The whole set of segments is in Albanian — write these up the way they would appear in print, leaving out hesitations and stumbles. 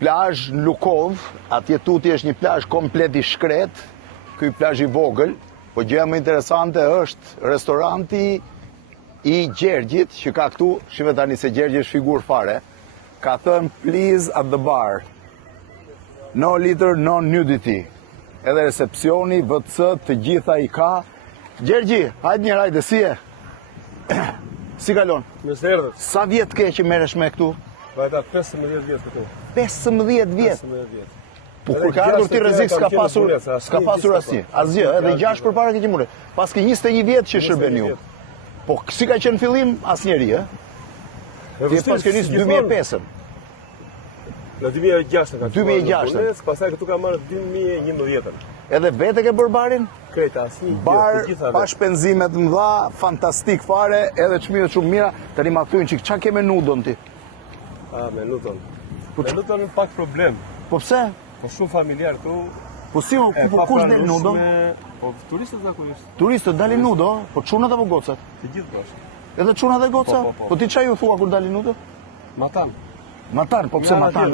plazh në Lukov, atje tuti është një plazh komplet i shkret, ky plazh i vogël, po gjëja më interesante është restoranti i Gjergjit, që ka këtu, shive tani se Gjergji është figur fare, ka thënë please at the bar. No litter, no nudity. Edhe recepcioni, VC, të gjitha i ka. Gjergji, hajtë një rajtë, si e? Si kalon? Mirë se erdhët. Sa vjetë ke që meresh me këtu? Vajta 15 vjetë këtu. 15 vjetë? 15 vjetë. Po kur ka ardhur ti rrezik s'ka pasur asnjë. Asgjë, edhe 6 përpara ke qenë. Pas ke 21 vjetë që shërben ju. Po si ka qenë fillim asnjëri, ë? Ti pas ke nis 2005-ën. Në 2006 ka. 2006. Pastaj këtu ka marrë 2011-ën. Edhe vete ke bërë barin? Kreta, asnjë gjë, Bar të gjitha pa shpenzime të mëdha, fantastik fare, edhe çmimet shumë mira. Tani ma thyen çik, çka ke me nudon ti? Me nudon. Me nudon pak problem. Po pse? Po shumë familjar këtu. Po si, kush del nudon? Po turistët zakonisht. Turistët dalin nudo, po çunat apo gocat? Të gjithë bashkë. Edhe çunat dhe goca? Po ti çaj u thua kur dalin nudo? Matan. Matan, po pse matan?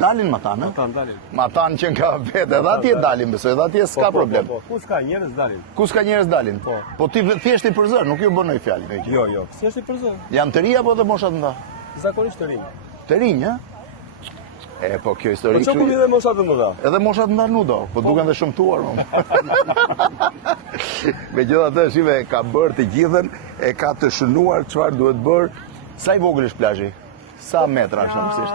Dalin matan, ë? Matan dalin. Matan që nga vetë, edhe atje dalin, besoj, edhe atje s'ka problem. Ku s'ka njerëz dalin? Ku s'ka njerëz dalin? Po ti thjesht i përzër, nuk ju bën ndonjë fjalë. Jo, thjesht i përzër. Janë të ri apo të mosha të mëdha? Zakonisht të rinj. Të rinj, ë? E, po kjo histori... Po që ku edhe moshat të mëdha? Edhe moshat të mëdha nudo, po duken dhe shëmtuar. Megjithatë, shive, ka bërë të gjithën, e ka të shënuar çfarë duhet bërë. Sa i vogël është plazhi? Sa metra është normalisht?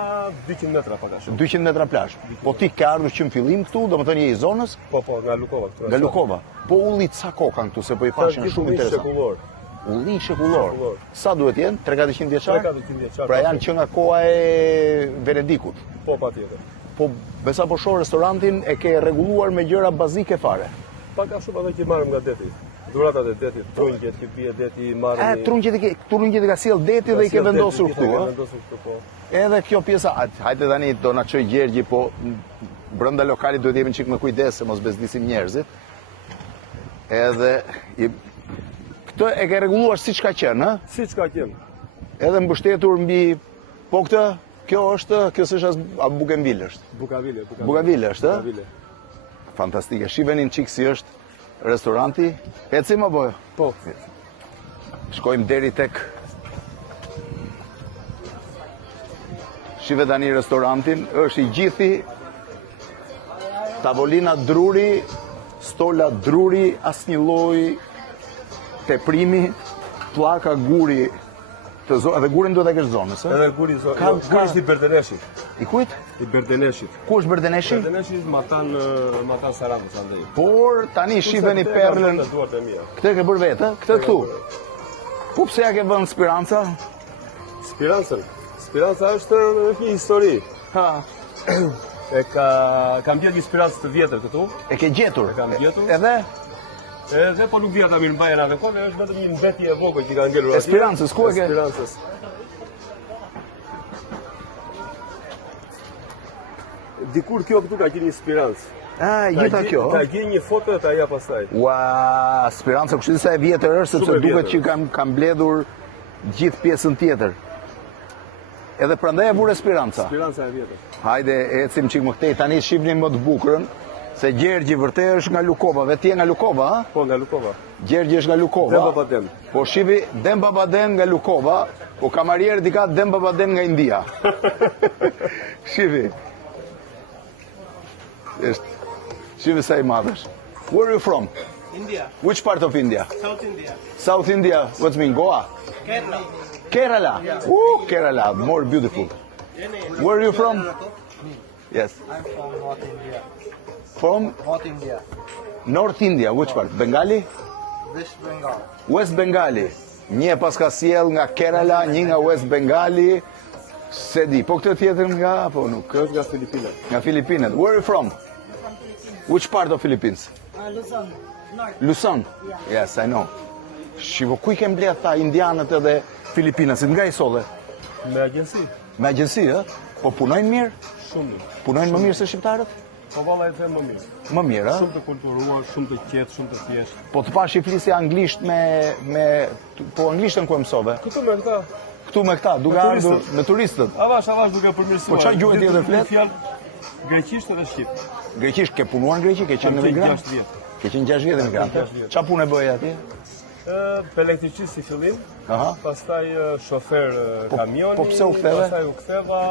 200 metra pak a shumë. 200 metra plazh. Po ti ke ardhur që në fillim këtu, domethënë je i zonës? Po, nga Lukova. Nga Lukova. Po ullit sa kohë kanë këtu, se po i pashin shumë interesant. Ulli shekullor. Sa duhet jenë? 300 vjeçar? 300 vjeçar. Pra janë që nga koha e Venedikut. Po, patjetër. Po besa po shoh restorantin e ke rregulluar me gjëra bazike fare. Pak a shumë ato që marrëm nga deti. Dhuratat e detit, trunqjet që bie deti, marrëm. Trunqjet ka sjell deti dhe i ke vendosur këtu, ë? Vendosur këtu, po. Edhe kjo pjesa, hajde tani do na çoj Gjergji, po brenda lokalit duhet jemi çik me kujdes se mos bezdisim njerëzit. Edhe këtë e ke rregulluar siç ka qenë, ë? Siç ka qenë. Edhe mbështetur mbi po këtë, kjo s'është as Bougainville është. Bougainville është, ë? Fantastike. Shiheni çik si është restoranti. Ecim apo? Po. Shkojmë deri tek Shive tani restorantin, është i gjithi, tavolina druri, stola druri, asnjë lloj teprimi, pllaka guri të zonës, edhe gurin duhet ta kesh zonës, ë? Edhe guri zonës. Guri është i Berdeneshit. I kujt? I Berdeneshit. Ku është Berdeneshi? Berdeneshi është Matan Saramës andaj. Por tani shiheni perlën. Këtë ke bërë vetë, këtë këtu. Po pse ja ke vënë Speranca? Speranca është një histori. Ha. Kam gjetur një Sperancë të vjetër këtu. E ke gjetur? E kam gjetur. Edhe po nuk di ata mirë mbajnë atë kohë, është vetëm një mbetje e vogël që ka ngelur atje. Sperancës, ku e ke? Sperancës. Dikur kjo këtu ka qenë një Sperancë. Gjitha kjo. Ta gjej një foto ta ja pastaj. Ua, Speranca kushtin sa e vjetër është, sepse duket që kam mbledhur gjithë pjesën tjetër. Edhe prandaj e vure Speranca. Speranca e vjetër. Hajde, ecim çik më këtej, tani shihni më të bukurën, se Gjergji vërtet është nga Lukova, vetë je nga Lukova, ha? Po, nga Lukova. Gjergji është nga Lukova. Dembabadem. Po shivi, Dembabadem nga Lukova, po kamarier di ka Dembabadem nga India. Shivi. Shivi sa i madhësh. Where are you from? India. Which part of India? South India. South India, what's mean? Goa? Kerala. Kerala? Kerala, more beautiful. Where are you from? Yes. I'm from North India. From? North India. North India, which part? Bengali? West Bengal. West Bengali. Një pas ka sjell nga Kerala, një nga West Bengali. Se di, po këtë tjetër nga, apo nuk? Kjo është nga Filipinat. Nga Filipinat. Where are you from? Which part of Philippines? Luzon. North. Luzon? Yes, I know. Shivo, ku i kem mbledh ta indianët edhe Filipinasit, nga i solle? Me agjensi. Me agjensi, ë? Po punojnë mirë? Shumë. Punojnë më mirë se shqiptarët? Po valla e them më mirë. Më mirë, ë? Shumë të kulturuar, shumë të qetë, shumë të thjeshtë. Po të pash i flisi anglisht me po anglishtën ku e mësove? Këtu me këta. këtu me këta, duke ardhur me turistët. Avash duke përmirësuar. Po çfarë gjuhë tjetër flet? Fjalë greqisht edhe shqip. Greqisht ke punuar në Greqi, ke qenë në emigrant? 6 vjet. Ke qenë 6 vjet emigrant. Çfarë punë bëje atje? Elektricist si fillim, Aha. pastaj shofer kamioni. Po pse u ktheve? Pastaj u ktheva.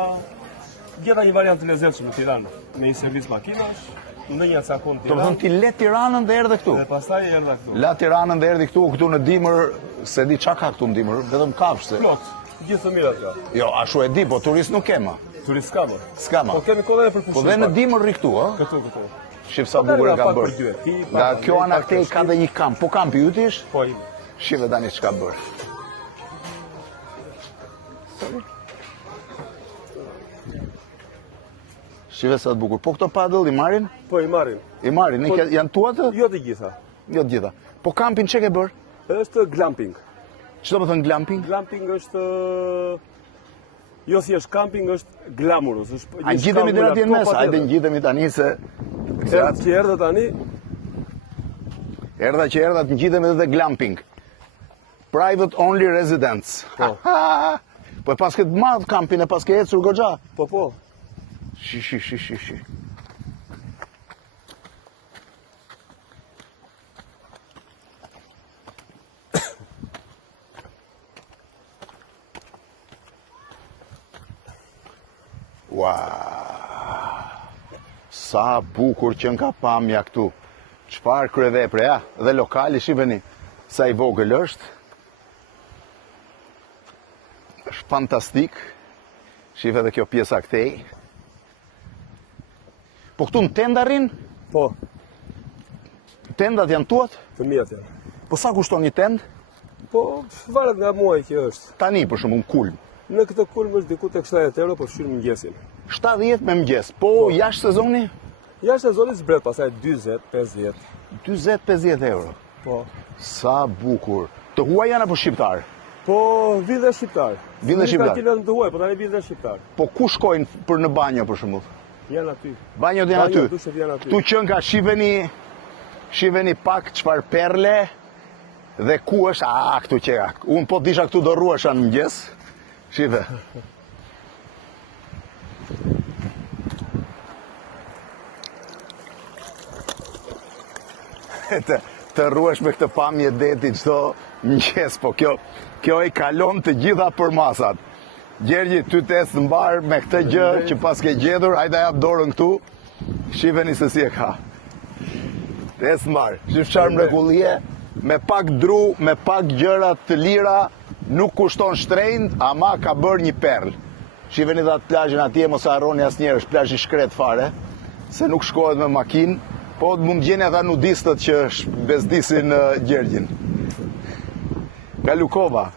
Gjeta një variant të lezetshëm në Tiranë, me një servis makinash, në një cakon Do të Tiranë. thonë ti le Tiranën dhe erdhe këtu. Dhe pastaj erdha këtu. La Tiranën dhe erdhi këtu në dimër, se di çka ka këtu në dimër, vetëm kafshë. se- Plot, gjithë të mirat ka. Jo, ashtu e di, po turist nuk kema. Turist s'ka më. S'ka ma. Po kemi kohë edhe për Po pushim. dhe në dimër rri këtu, ë? Këtu. Shif sa Po, bukur e ka ka pak për bërë. dyert. Ti Nga pak, kjo ti anë pak këtej për ka dhe një kamp. Po kampi yti ish? Po im. Shive tani ç'ka bërë. Shive sa të bukur. Po këto paddle i marrin? Po i marrim. I marrin, Po- janë tua të? Jo të gjitha. Jo të gjitha. Po kampin çe ke bërë? Është glamping. Ç'do të thënë glamping? Glamping është jo si është camping, është glamurus. Është A ngjitemi deri atje në mes? Hajde ngjitemi tani se Që erdhe tani, erdha të ngjitemi edhe glamping. Private only residence. Po. Po e pas këtë madh kampin e pas ke ecur goxha. po. Shi. Ua, sa bukur që nga pamja këtu. Çfarë kryevepre, ja, dhe lokali shiheni sa i vogël është. Është fantastik. Shif edhe kjo pjesa këtej. Po këtu në tenda rrin? Po, Tendat janë tuat? të mijat janë. Po sa kushton një tend? Po, varet nga muaji që është. Tani për shembull kulm. Në këtë kulm është diku tek 70 euro për fshirë mëngjesin. 70 me mëngjes. Po jashtë sezoni? Jashtë sezonis zbret pastaj 40, 50. 40-50 euro. Po. Sa bukur. Të huaj janë apo shqiptar? Po, vinë dhe shqiptar. Vinë dhe shqiptar. Ka të huaj, po tani vinë dhe shqiptar. Po ku shkojnë për në banjo për shembull? Janë aty. Banjot janë aty. Dushet janë aty. Tu që nga shiveni pak çfarë perle dhe ku është, këtu që ka. Unë po t'isha këtu do ruasha në mëngjes. Shive. Të ruash me këtë pamje deti çdo mëngjes, po kjo i kalon të gjitha përmasat. Gjergji, ty të esë mbar me këtë gjë që pas ke gjetur, hajde jap dorën këtu, shiveni se si e ka. Të esë mbar, shif çfarë mrekullie, me pak dru, me pak gjëra të lira, nuk kushton shtrenjt, ama ka bërë një perl. Shiveni dhe atë plazhin atje, mos e harroni asnjëherë, është plazh i shkret fare, se nuk shkohet me makinë, po mund gjeni ata nudistët që bezdisin Gjergjin. Ka Lukova.